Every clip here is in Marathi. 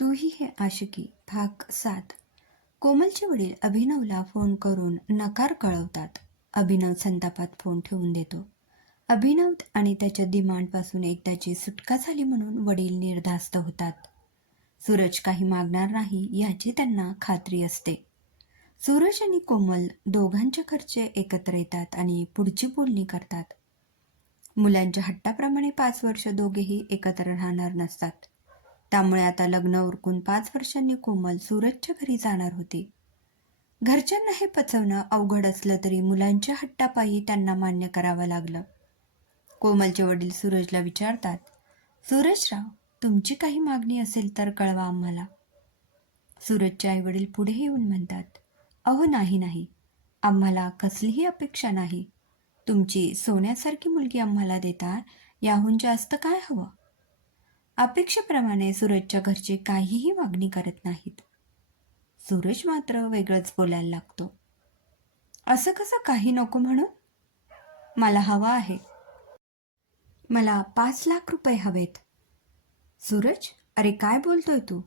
तूही हे आशिकी भाग सात. कोमलचे वडील अभिनवला फोन करून नकार कळवतात. अभिनव संतापात फोन ठेवून देतो. अभिनव आणि त्याच्या डिमांडपासून एकदाची सुटका झाली म्हणून वडील निर्धास्त होतात. सूरज काही मागणार नाही याची त्यांना खात्री असते. सूरज आणि कोमल दोघांच्या खर्चे एकत्र येतात आणि पुढची बोलणी करतात. मुलांच्या हट्टाप्रमाणे पाच वर्ष दोघेही एकत्र राहणार नसतात. त्यामुळे आता लग्न उरकून पाच वर्षांनी कोमल सूरजच्या घरी जाणार होते. घरच्यांना हे पचवणं अवघड असलं तरी मुलांच्या हट्टापायी त्यांना मान्य करावं लागलं. कोमलचे वडील सूरजला विचारतात सूरजराव तुमची काही मागणी असेल तर कळवा आम्हाला. सूरजचे आई वडील पुढे येऊन म्हणतात अहो नाही नाही. आम्हाला कसलीही अपेक्षा नाही. तुमची सोन्यासारखी मुलगी आम्हाला देता याहून जास्त काय हवं? अपेक्षेप्रमाणे सूरजच्या घरचे काहीही मागणी करत नाहीत. सूरज मात्र वेगळंच बोलायला लागतो. असं कसं काही नको म्हणून मला हवा आहे. मला पाच लाख रुपये हवेत. सूरज अरे काय बोलतोय तू?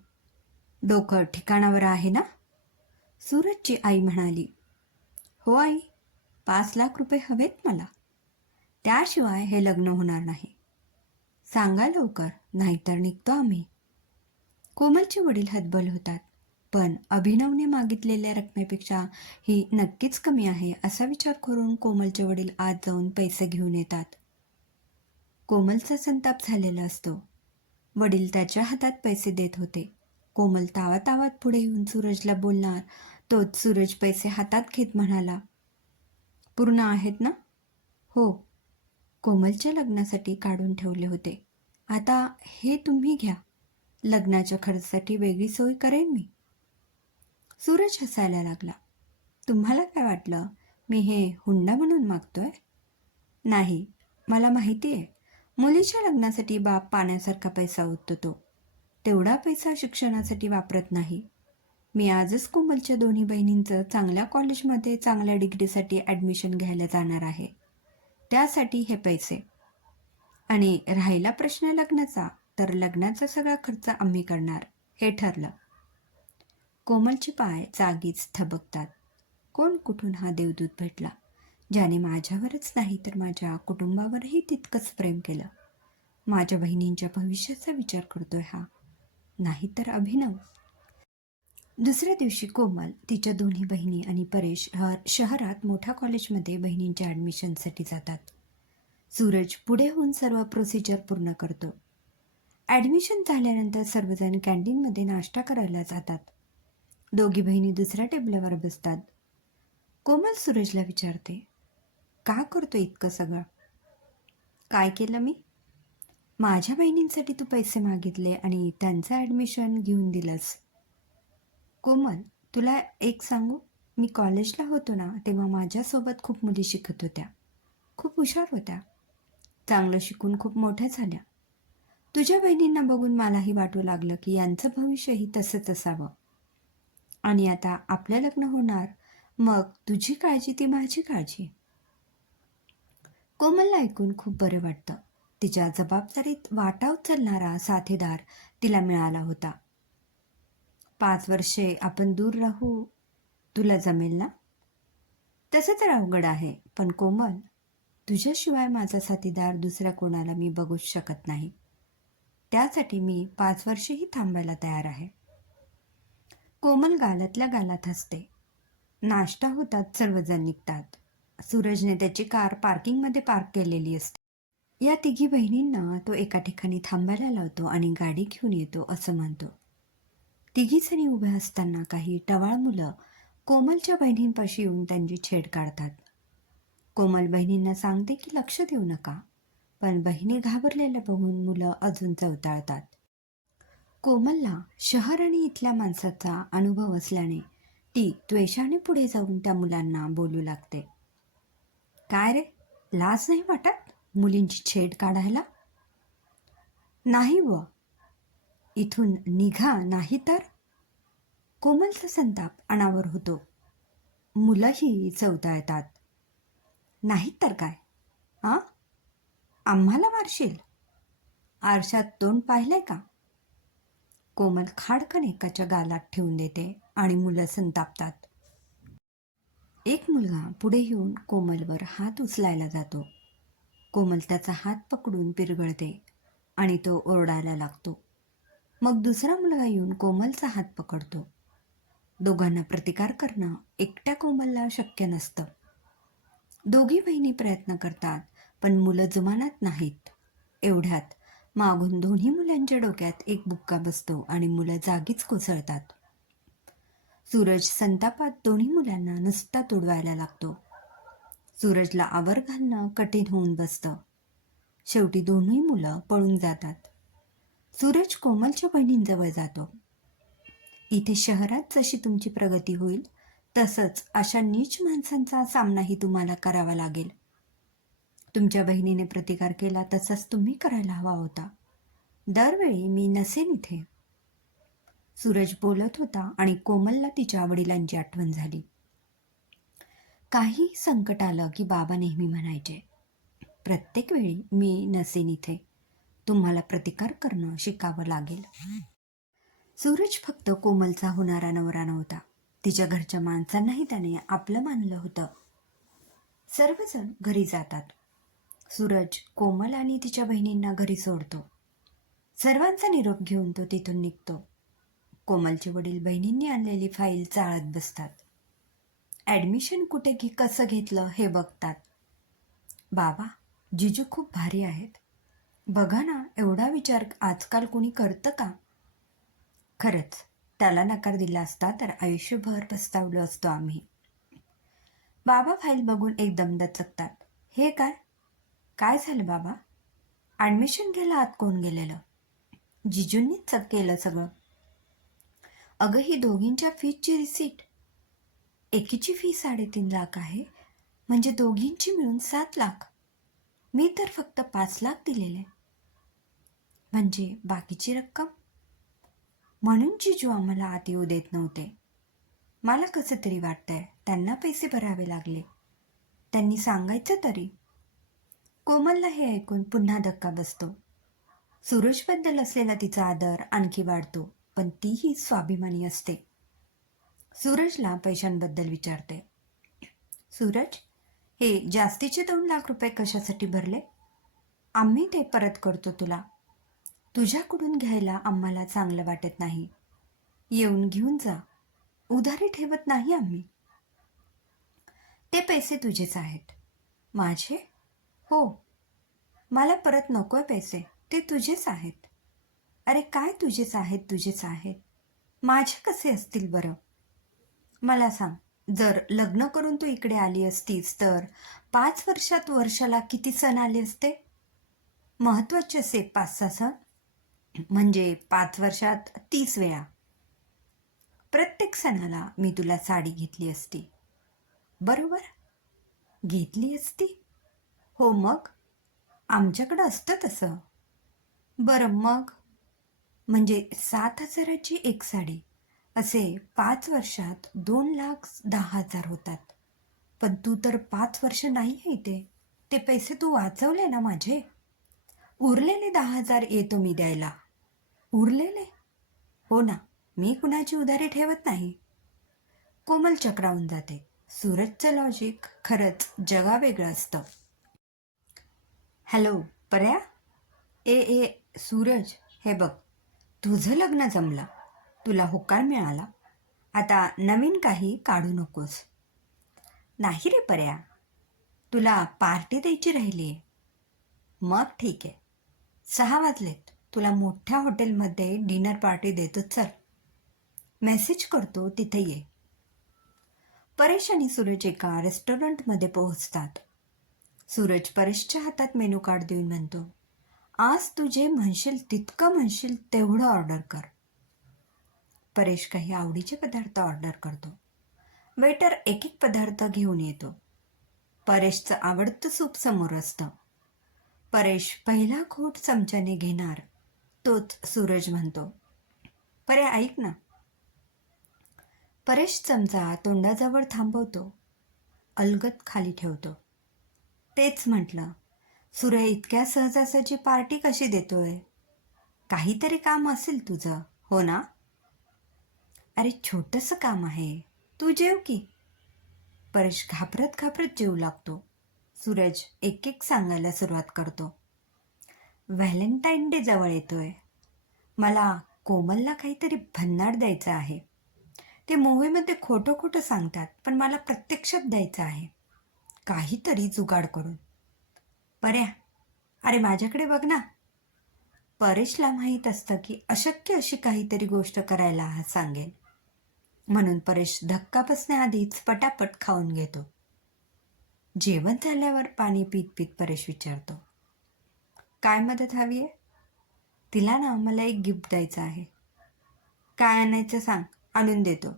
डोकं ठिकाणावर आहे ना? सूरजची आई म्हणाली हो आई पाच लाख रुपये हवेत मला. त्याशिवाय हे लग्न होणार नाही. सांगा लवकर नाहीतर निघतो आम्ही. कोमलचे वडील हतबल होतात. पण अभिनवने मागितलेल्या रकमेपेक्षा ही नक्कीच कमी आहे असा विचार करून कोमलचे वडील आज जाऊन पैसे घेऊन येतात. कोमलचा संताप झालेला असतो. वडील त्याच्या हातात पैसे देत होते. कोमल तावातावात पुढे येऊन सूरजला बोलणार तोच सूरज पैसे हातात घेत म्हणाला. पूर्ण आहेत ना? हो. कोमलच्या लग्नासाठी काढून ठेवले होते. आता हे तुम्ही घ्या. लग्नाच्या खर्चासाठी वेगळी सोय करेन मी. सूरज हसायला लागला. तुम्हाला काय वाटलं? मी हे हुंडा म्हणून मागतोय? नाही मला माहिती आहे. मुलीच्या लग्नासाठी बाप पाण्यासारखा पैसा ओततो. तो तेवढा पैसा शिक्षणासाठी वापरत नाही. मी आजच कोमलच्या दोन्ही बहिणींचं चांगल्या कॉलेजमध्ये चांगल्या डिग्रीसाठी ॲडमिशन घ्यायला जाणार आहे. त्यासाठी हे पैसे. आणि राहिला प्रश्न लग्नाचा तर लग्नाचा सगळा खर्च आम्ही करणार हे ठरलं. कोमलचे पाय जागीच थबकतात. कोण कुठून हा देवदूत भेटला? ज्याने माझ्यावरच नाही तर माझ्या कुटुंबावरही तितकंच प्रेम केलं. माझ्या बहिणींच्या भविष्याचा विचार करतोय हा. नाहीतर अभिनव. दुसऱ्या दिवशी कोमल तिच्या दोन्ही बहिणी आणि परेश ह शहरात मोठ्या कॉलेजमध्ये बहिणींच्या ॲडमिशनसाठी जातात. सूरज पुढे होऊन सर्व प्रोसिजर पूर्ण करतो. ॲडमिशन झाल्यानंतर सर्वजण कॅन्टीनमध्ये नाश्ता करायला जातात. दोघी बहिणी दुसऱ्या टेबलावर बसतात. कोमल सूरजला विचारते का करतो इतकं सगळं? काय केलं मी? माझ्या बहिणींसाठी तू पैसे मागितले आणि त्यांचं ॲडमिशन घेऊन दिलंस. कोमल तुला एक सांगू? मी कॉलेजला होतो ना तेव्हा माझ्यासोबत खूप मुली शिकत होत्या. खूप हुशार होत्या. चांगलं शिकून खूप मोठ्या झाल्या. तुझ्या बहिणींना बघून मलाही वाटू लागलं की यांचं भविष्यही तसंच असावं. आणि आता आपलं लग्न होणार. मग तुझी काळजी ती माझी काळजी. कोमलला ऐकून खूप बरं वाटतं. तिच्या जबाबदारीत वाटा उचलणारा साथीदार तिला मिळाला होता. पाच वर्षे आपण दूर राहू तुला जमेल ना? तसं तर अवघड आहे पण कोमल तुझ्याशिवाय माझा साथीदार दुसऱ्या कोणाला मी बघूच शकत नाही. त्यासाठी मी पाच वर्षेही थांबायला तयार आहे. कोमल गालातल्या गालात हसते. नाश्ता होतात सर्वजण निघतात. सूरजने त्याची कार पार्किंगमध्ये पार्क केलेली असते. या तिघी बहिणींना तो एका ठिकाणी थांबायला लावतो आणि गाडी घेऊन येतो असं म्हणतो. तिघी जणी उभ्या असताना काही टवाळ मुलं कोमलच्या बहिणींपाशी येऊन त्यांची छेड काढतात. कोमल बहिणींना सांगते की लक्ष देऊ नका पण बहिणी घाबरलेल्या बघून मुलं अजून चवताळतात. कोमलला शहर आणि इथल्या माणसाचा अनुभव असल्याने ती द्वेषाने पुढे जाऊन त्या मुलांना बोलू लागते. काय रे लाज नाही वाटत मुलींची छेड काढायला? नाही व इथून निघा नाही तर? कोमलचा संताप अनावर होतो. मुलंही चवताळतात नाहीत तर काय? आ? आम्हाला मारशील आरशात तोंड पाहिलंय का? कोमल खाडकन एकाच्या गालात ठेवून देते आणि मुलं संतापतात. एक मुलगा पुढे येऊन कोमलवर हात उचलायला जातो. कोमल त्याचा हात पकडून पिरगळते आणि तो ओरडायला लागतो. मग दुसरा मुलगा येऊन कोमलचा हात पकडतो. दोघांना प्रतिकार करणं एकट्या कोमलला शक्य नसतं. दोघी बहिणी प्रयत्न करतात पण मुलं जुमानात नाहीत. एवढ्यात मागून दोन्ही मुलांच्या डोक्यात एक बुक्का बसतो आणि मुलं जागीच कोसळतात. सूरज संतापात दोन्ही मुलांना नुसता तुडवायला लागतो. सूरजला आवर घालणं कठीण होऊन बसतं. शेवटी दोन्ही मुलं पळून जातात. सूरज कोमलच्या बहिणींजवळ जातो. इथे शहरात जशी तुमची प्रगती होईल तसंच अशा नीच माणसांचा सामनाही तुम्हाला करावा लागेल. तुमच्या बहिणीने प्रतिकार केला तसाच तुम्ही करायला हवा होता. दरवेळी मी नसेन इथे. सूरज बोलत होता आणि कोमलला तिच्या वडिलांची आठवण झाली. काही संकट आलं की बाबा नेहमी म्हणायचे प्रत्येक वेळी मी नसेन इथे. तुम्हाला प्रतिकार करणं शिकावं लागेल. सूरज फक्त कोमलचा होणारा नवरा नव्हता तिच्या घरच्या माणसांनाही त्याने आपलं मानलं होतं. सर्वजण घरी जातात. सूरज कोमल आणि तिच्या बहिणींना घरी सोडतो. सर्वांचा निरोप घेऊन तो तिथून निघतो. कोमलचे वडील बहिणींनी आणलेली फाईल चाळत बसतात. ॲडमिशन कुठे घे कसं घेतलं हे बघतात. बाबा जिजू खूप भारी आहेत. बघा ना एवढा विचार आजकाल कोणी करतं का? खरंच त्याला नकार दिला असता तर आयुष्यभर पस्तावलो असतो आम्ही. बाबा फाईल बघून एकदम दचकतात. हे काय? काय झालं बाबा? ॲडमिशन घ्यायला आत कोण गेलेलं? जिजूंनीच चक केलं सगळं. अगं ही दोघींच्या फीजची रिसीट. एकीची फी साडेतीन लाख आहे. म्हणजे दोघींची मिळून सात लाख. मी तर फक्त पाच लाख दिलेले. म्हणजे बाकीची रक्कम? म्हणून जिजू आम्हाला आत येऊ देत नव्हते. मला कसं तरी वाटतंय त्यांना पैसे भरावे लागले. त्यांनी सांगायचं तरी. कोमलला हे ऐकून पुन्हा धक्का बसतो. सूरजबद्दल असलेला तिचा आदर आणखी वाढतो पण तीही स्वाभिमानी असते. सूरजला पैशांबद्दल विचारते. सूरज हे जास्तीचे दोन लाख रुपये कशासाठी भरले? आम्ही ते परत करतो तुला. तुझ्याकडून घ्यायला आम्हाला चांगलं वाटत नाही. येऊन घेऊन जा. उधारी ठेवत नाही आम्ही. ते पैसे तुझेच आहेत. माझे? हो. मला परत नकोय पैसे. ते तुझेच आहेत. अरे काय तुझेच आहेत तुझेच आहेत? माझे कसे असतील बरं? मला सांग. जर लग्न करून तू इकडे आली असतीस तर पाच वर्षात वर्षाला किती सण आले असते? महत्त्वाचे असे पाच सहा सण? म्हणजे पाच वर्षात तीस वेळा. प्रत्येक सणाला मी तुला साडी घेतली असती. बरोबर? घेतली असती? हो मग? आमच्याकडं असतं तसं. बरं मग? म्हणजे सात हजाराची एक साडी. असे पाच वर्षात दोन लाख दहा हजार होतात. पण तू तर पाच वर्ष नाही आहे इथे. ते पैसे तू वाचवले ना माझे? उरलेले दहा हजार येतो मी द्यायला. उरलेले? हो ना मी कुणाची उधारी ठेवत नाही. कोमल चक्रावून जाते. सूरजचं लॉजिक खरंच जगावेगळं असतं. हॅलो पर्या? ए ए सूरज हे बघ तुझं लग्न जमलं. तुला होकार मिळाला. आता नवीन काही काढू नकोस. नाही रे पर्या तुला पार्टी द्यायची राहिली आहे मग ठीक आहे. सहा वाजलेत. तुला मोठ्या हॉटेलमध्ये डिनर पार्टी देतो चल. मेसेज करतो तिथे ये. परेश आणि सूरज एका रेस्टॉरंटमध्ये पोहोचतात. सूरज परेशच्या हातात मेनू कार्ड देऊन म्हणतो आज तू जे म्हणशील तितकं म्हणशील तेवढं ऑर्डर कर. परेश काही आवडीचे पदार्थ ऑर्डर करतो. वेटर एक एक पदार्थ घेऊन येतो. परेशचं आवडतं सूप समोर असतं. परेश पहिला खोट चमच्याने घेणार. तोच सूरज म्हणतो. परे ऐक ना. परेश चमचा तोंडाजवळ थांबवतो. अलगत खाली ठेवतो. तेच म्हटलं सूर्य इतक्या सहजासहजी पार्टी कशी देतोय? काहीतरी काम असेल तुझं हो ना? अरे छोटंसं काम आहे. तू जेव की. परेश घाबरत घाबरत जेवू लागतो. सूरज एक एक सांगायला सुरुवात करतो. व्हॅलेंटाईन डे जवळ येतोय. मला कोमलला काहीतरी भन्नाट द्यायचं आहे. ते मूवीमध्ये खोटं खोटं सांगतात पण मला प्रत्यक्षात द्यायचं आहे. काहीतरी जुगाड करून. पर्या अरे माझ्याकडे बघ ना. परेशला माहीत असतं की अशक्य अशी काहीतरी गोष्ट करायला हा सांगेल. म्हणून परेश धक्का बसण्याआधीच पटापट खाऊन घेतो. जेवण झाल्यावर पाणी पीत पीत परेश विचारतो. काय मदत हवी आहे? तिला ना मला एक गिफ्ट द्यायचं आहे. काय आणायचं सांग आणून देतो.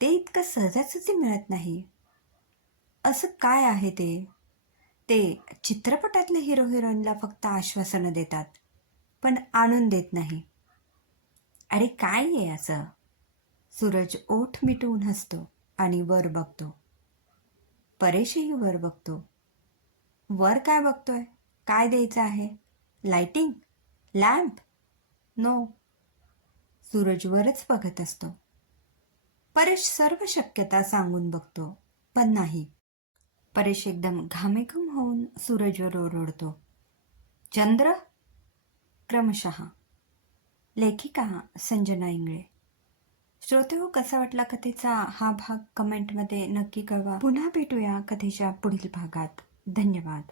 ते इतकं सहजासहजी मिळत नाही. असं काय आहे ते? ते चित्रपटातले हिरो हिरोईनला फक्त आश्वासनं देतात पण आणून देत नाही. अरे काय आहे असं? सूरज ओठ मिटवून हसतो आणि वर बघतो. परेशही वर बघतो. वर काय बघतोय? काय द्यायचं आहे? लाइटिंग लॅम्प नो सूरजवरच बघत असतो. परेश सर्व शक्यता सांगून बघतो पण नाही. परेश एकदम घामेघूम होऊन सूरजवर ओरडतो. चंद्र? क्रमशः. लेखिका संजना इंगळे. श्रोते हो कसा वाटला कथेचा हा भाग कमेंटमध्ये नक्की कळवा. पुन्हा भेटूया कथेच्या पुढील भागात. धन्यवाद.